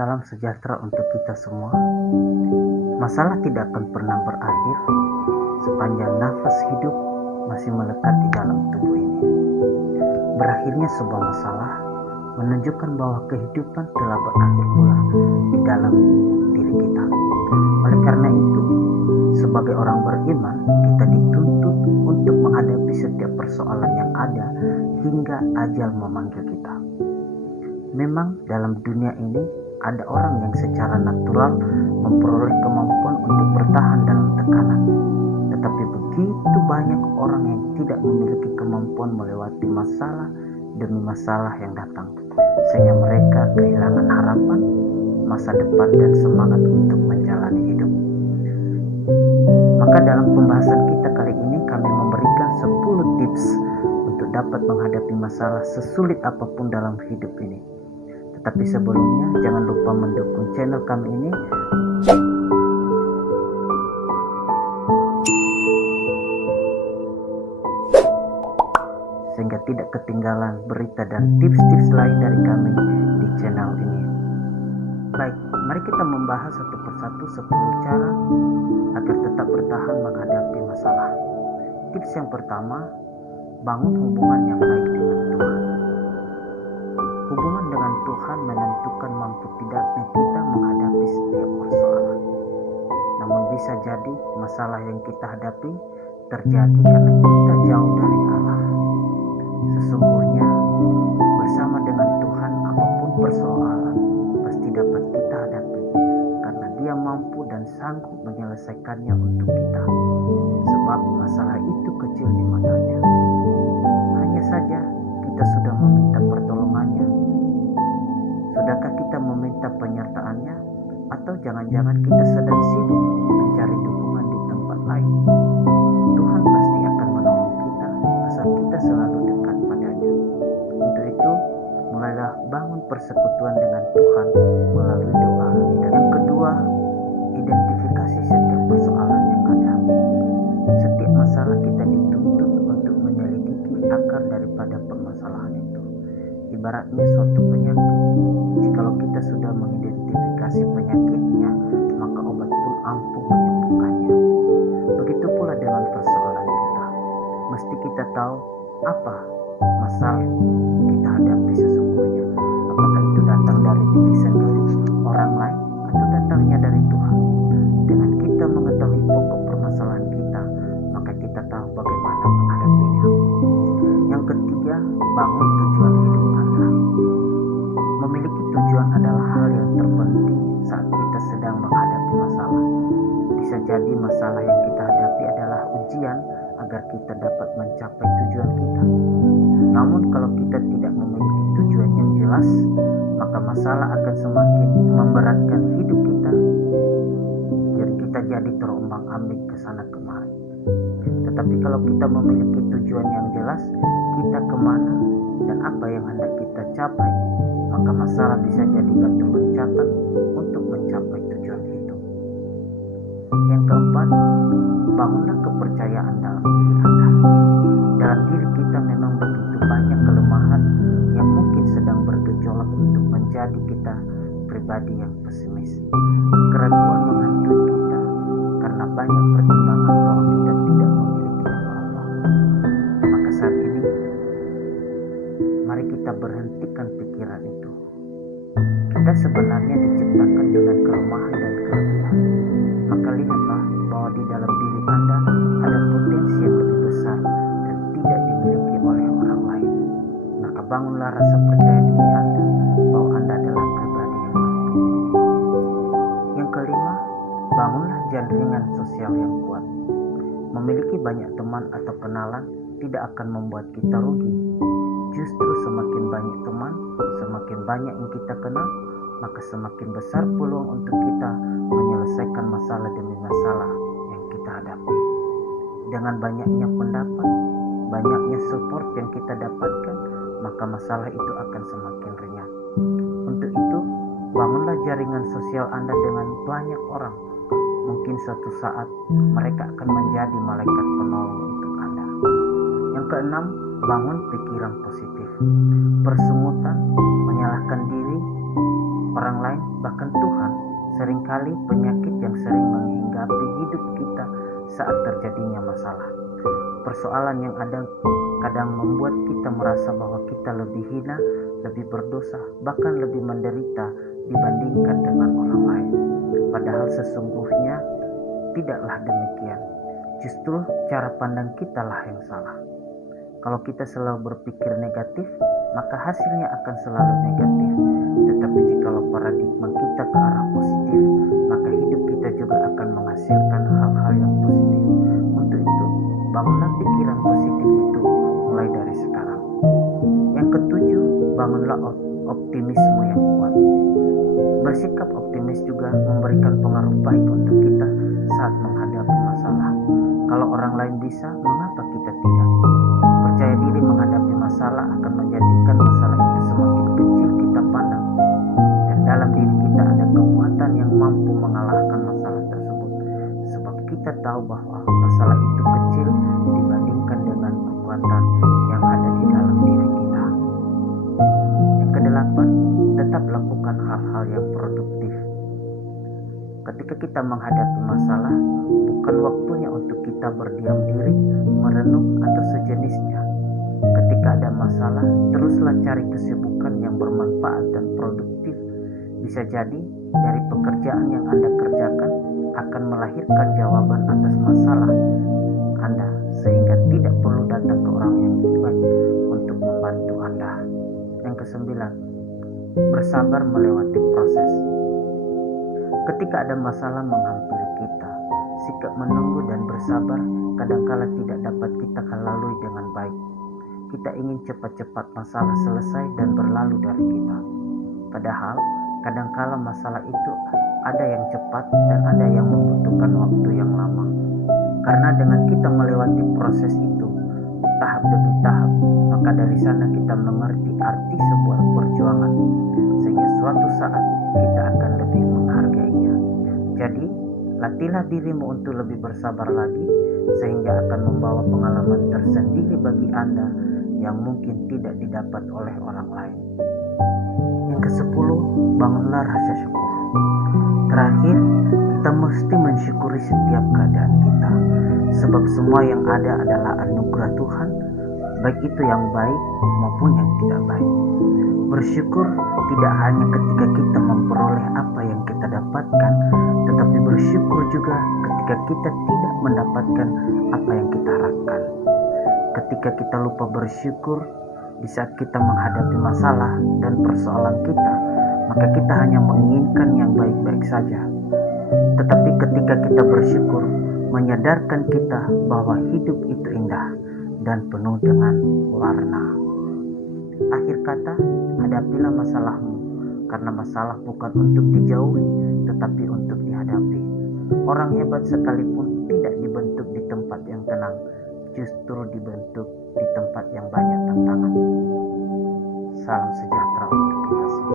Salam sejahtera untuk kita semua. Masalah tidak akan pernah berakhir sepanjang nafas hidup masih melekat di dalam tubuh ini. Berakhirnya sebuah masalah menunjukkan bahwa kehidupan telah berakhir pula di dalam diri kita. Oleh karena itu, sebagai orang beriman, kita dituntut untuk menghadapi setiap persoalan yang ada hingga ajal memanggil kita. Memang dalam dunia ini ada orang yang secara natural memperoleh kemampuan untuk bertahan dalam tekanan. Tetapi begitu banyak orang yang tidak memiliki kemampuan melewati masalah demi masalah yang datang, sehingga mereka kehilangan harapan, masa depan, dan semangat untuk menjalani hidup. Maka dalam pembahasan kita kali ini kami memberikan 10 tips untuk dapat menghadapi masalah sesulit apapun dalam hidup ini. Tetapi sebelumnya jangan lupa mendukung channel kami ini sehingga tidak ketinggalan berita dan tips-tips lain dari kami di channel ini. Baik, mari kita membahas satu persatu 10 cara agar tetap bertahan menghadapi masalah. Tips yang pertama, bangun hubungan yang baik dengan Tuhan. Hubungan dengan Tuhan menentukan mampu tidaknya kita menghadapi setiap persoalan. Namun bisa jadi masalah yang kita hadapi terjadi karena kita jauh dari Allah. Sesungguhnya bersama dengan Tuhan apapun persoalan pasti dapat kita hadapi karena Dia mampu dan sanggup menyelesaikannya untuk kita. Sebab masalah itu kecil di matanya. Hanya saja kita sudah meminta pertolongannya. Sudahkah kita meminta penyertaannya? Atau jangan-jangan kita sedang sibuk mencari dukungan di tempat lain? Tuhan pasti akan menolong kita asal kita selalu dekat padanya. Untuk itu, mulailah bangun persekutuan dengan Tuhan melalui doa. Dan yang kedua, identifikasi setiap persoalan yang ada. Setiap masalah kita dituntut untuk menyelidiki akar daripada permasalahan itu. Ibaratnya suatu penyakit. Jikalau kita sudah mengidentifikasi penyakitnya, maka obat pun ampuh menyembuhkannya. Begitu pula dengan persoalan kita. Mesti kita tahu apa masalah kita hadapi sesungguhnya. Apakah itu datang dari diri sendiri, orang lain, atau datangnya dari Tuhan. Dengan kita mengetahui pokok permasalahan kita, maka kita tahu bagaimana menghadapinya. Yang ketiga, bangun tujuan hidup Anda. Memiliki tujuan adalah hal yang terpenting saat kita sedang menghadapi masalah. Bisa jadi masalah yang kita hadapi adalah ujian agar kita dapat mencapai tujuan kita. Namun kalau kita tidak memiliki tujuan yang jelas, maka masalah akan semakin memberatkan hidup kita. Jadi kita jadi terombang-ambing ke sana kemari. Tetapi kalau kita memiliki tujuan yang jelas, kita kemana dan apa yang hendak kita capai, maka masalah bisa jadi batu loncatan untuk mencapai tujuan itu. Yang keempat, bangunlah kepercayaan dalam diri Anda. Dalam diri kita memang begitu banyak kelemahan yang mungkin sedang bergejolak untuk menjadi kita pribadi yang pesimis. Keraguan menghantui kita karena banyak pertimbangan bahwa kita tidak memiliki apa-apa. Maka saat ini, mari kita berhentikan pikiran itu. Kita sebenarnya diciptakan dengan kelemahan dan kelebihan. Maka lihatlah bahwa di dalam diri Anda ada potensi yang lebih besar dan tidak dimiliki oleh orang lain. Maka bangunlah rasa percaya diri Anda bahwa Anda adalah pribadi yang mampu. Yang kelima, bangunlah jaringan sosial yang kuat. Memiliki banyak teman atau kenalan tidak akan membuat kita rugi. Justru semakin banyak teman, semakin banyak yang kita kenal, maka semakin besar peluang untuk kita menyelesaikan masalah demi masalah yang kita hadapi. Dengan banyaknya pendapat, banyaknya support yang kita dapatkan, maka masalah itu akan semakin ringan. Untuk itu, bangunlah jaringan sosial Anda dengan banyak orang. Mungkin suatu saat mereka akan menjadi malaikat penolong untuk Anda. Yang keenam, bangun pikiran positif. Persungutan, menyalahkan diri, orang lain, bahkan Tuhan, seringkali penyakit yang sering menghinggapi hidup kita saat terjadinya masalah. Persoalan yang ada kadang membuat kita merasa bahwa kita lebih hina, lebih berdosa, bahkan lebih menderita dibandingkan dengan orang lain. Padahal sesungguhnya tidaklah demikian. Justru cara pandang kita lah yang salah. Kalau kita selalu berpikir negatif, maka hasilnya akan selalu negatif. Tetapi jikalau paradigma kita ke arah positif, maka hidup kita juga akan menghasilkan hal-hal yang positif. Untuk itu, bangunlah pikiran positif itu mulai dari sekarang. Yang ketujuh, bangunlah optimisme yang kuat. Bersikap optimis juga memberikan pengaruh baik untuk kita saat menghadapi masalah. Kalau orang lain bisa, mengapa kita tidak? Percaya diri menghadapi masalah akan menjadikan masalah itu semakin kecil kita pandang. Dan dalam diri kita ada kekuatan yang mampu mengalahkan masalah tersebut. Sebab kita tahu bahwa masalah itu kecil dibandingkan dengan kekuatan yang ada di dalam diri kita. Yang kedelapan, tetap lakukan hal-hal yang produktif. Ketika kita menghadapi masalah, bukan waktunya untuk kita berdiam diri, merenung, atau sejenisnya. Ketika ada masalah, teruslah cari kesibukan yang bermanfaat dan produktif. Bisa jadi dari pekerjaan yang Anda kerjakan akan melahirkan jawaban atas masalah Anda, sehingga tidak perlu datang ke orang yang lebih baik untuk membantu Anda. Yang kesembilan, bersabar melewati proses. Ketika ada masalah menghampiri kita, sikap menunggu dan bersabar kadangkala tidak dapat kita lalui dengan baik. Kita ingin cepat-cepat masalah selesai dan berlalu dari kita. Padahal kadangkala masalah itu ada yang cepat dan ada yang membutuhkan waktu yang lama. Karena dengan kita melewati proses itu tahap demi tahap, maka dari sana kita mengerti arti sebuah perjuangan, sehingga suatu saat kita akan lebih menghargainya. Jadi, latihlah dirimu untuk lebih bersabar lagi, sehingga akan membawa pengalaman tersendiri bagi Anda yang mungkin tidak didapat oleh orang lain. Yang ke-10, bangunlah rasa syukur. Terakhir, kita mesti mensyukuri setiap keadaan kita, sebab semua yang ada adalah anugerah Tuhan, baik itu yang baik maupun yang tidak baik. Bersyukur tidak hanya ketika kita memperoleh apa yang kita dapatkan, tetapi bersyukur juga ketika kita tidak mendapatkan apa yang kita harapkan. Ketika kita lupa bersyukur di saat kita menghadapi masalah dan persoalan kita, maka kita hanya menginginkan yang baik-baik saja. Tetapi ketika kita bersyukur, menyadarkan kita bahwa hidup itu indah dan penuh dengan warna. Akhir kata, hadapilah masalahmu, karena masalah bukan untuk dijauhi, tetapi untuk dihadapi. Orang hebat sekalipun tidak dibentuk di tempat yang tenang, justru dibentuk di tempat yang banyak tantangan. Salam sejahtera untuk kita semua.